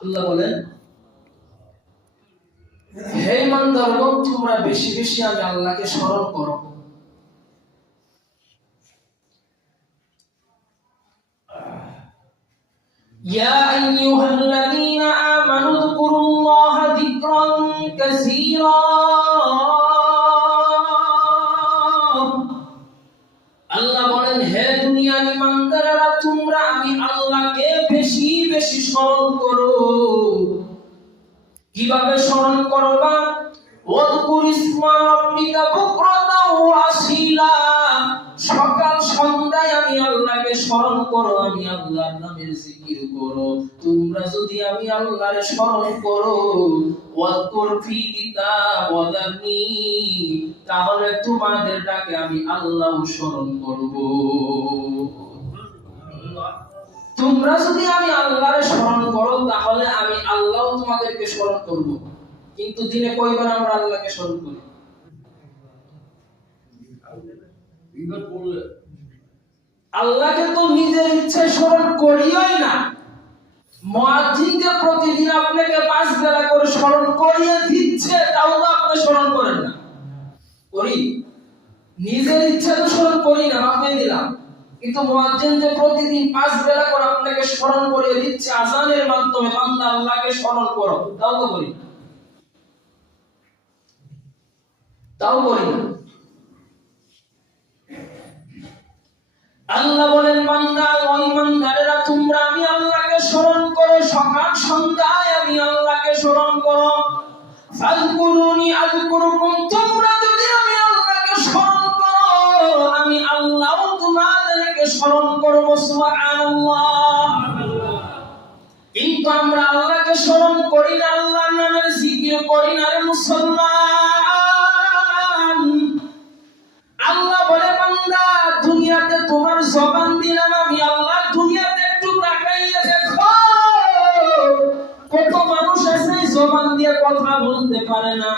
আল্লাহ বলেন, হে ইমানদারগণ, তোমরা বেশি বেশি আমি আল্লাহকে স্মরণ করো। ইয়া আইয়ুহাল্লাযীনা আমানু যকুরুল্লাহা যিকরান কাসীরা। আল্লাহ বলেন, হে দুনিয়ার ইমানদাররা, তোমরা আমি আল্লাহকে বেশি বেশি স্মরণ করো। কিভাবে স্মরণ করবা? ওয়াযকুর ইসমা রাব্বিকা বুকরাতাও ওয়া আসীলা। সকাল সন্ধ্যায় আমি আল্লাহকে স্মরণ করো, আমি আল্লাহর নামের জিকির করো। তোমরা যদি আমি আল্লাহর স্মরণ করো, ওয়াযকুর ফি কিতাবানি, তাহলে তোমাদের ডাকে আমি আল্লাহ স্মরণ করব। তোমরা যদি আমি আল্লাহর স্মরণ করো, তাহলে আমি আল্লাহ তোমাদেরকে স্মরণ করব। কিন্তু দিনে কয়বার আমরা আল্লাহকে স্মরণ করি? আল্লাহকে তো নিজের ইচ্ছায় স্মরণ করিই না। মুয়াজ্জিনকে প্রতিদিন আপনাকে 5 বেলা করে স্মরণ করিয়ে দিচ্ছে, তাও তো আপনি স্মরণ করেন না। করি? নিজের ইচ্ছা তো স্মরণ করি না, মাফিয়ে দিলাম। কিন্তু মুয়াজ্জিন যে প্রতিদিন 5 বেলা করে আপনাকে স্মরণ করিয়ে দিচ্ছে আযানের মাধ্যমে, বান্দা আল্লাহকে স্মরণ করো, তাও তো করি না। তাও করি না। আল্লাহ বলেন, বান্দা ও ইমানদারেরা, তোমরা আমি আল্লাহকে স্মরণ করো, সকাল সন্ধ্যায় আমি আল্লাহকে স্মরণ করো। ফাযকুরুনি আযকুরুকুম, তোমরা যদি আমি আল্লাহকে স্মরণ করো, আমি আল্লাহও তোমাদেরকে স্মরণ করব। সুবহানাল্লাহ। কিন্তু আমরা আল্লাহকে স্মরণ করি না, আল্লাহর নামের জিকির করি না রে মুসলমান। আল্লাহ বলে, বান্দা, দুনিয়াতে তোমার জবান দিলাম আমি আল্লাহ, দুনিয়াতে একটু তাকাইয়া দেখো, কত মানুষ আছে জবান দিয়ে কথা বলতে পারে না।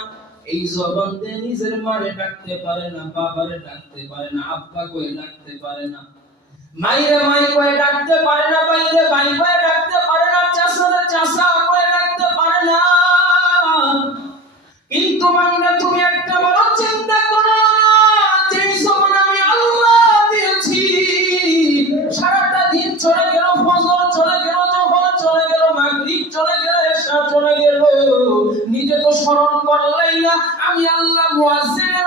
এই জবান দিয়ে নিজের মারে ডাকতে পারে না, বাবারে ডাকতে পারে না, আব্বা কয়ে ডাকতে পারে না, মাইরে মাই কয়ে ডাকতে পারে না, ভাইরে ভাই কয়ে ডাকতে পারে না, চাচারে চাচা কয়ে ডাকতে পারে না। কিন্তু বান্দা, তুমি একটা বড় চিন্তা করো না, যে জবান আমি আল্লাহ দিয়েছি, সারাটা দিন চলে গেল, ফজর চলে গেল, জোহর চলে গেল, মাগরিব চলে গেল, ইশা চলে গেল, নিজে তো স্মরণ করলেই না। আমি আল্লাহ মুয়াজ্জিনের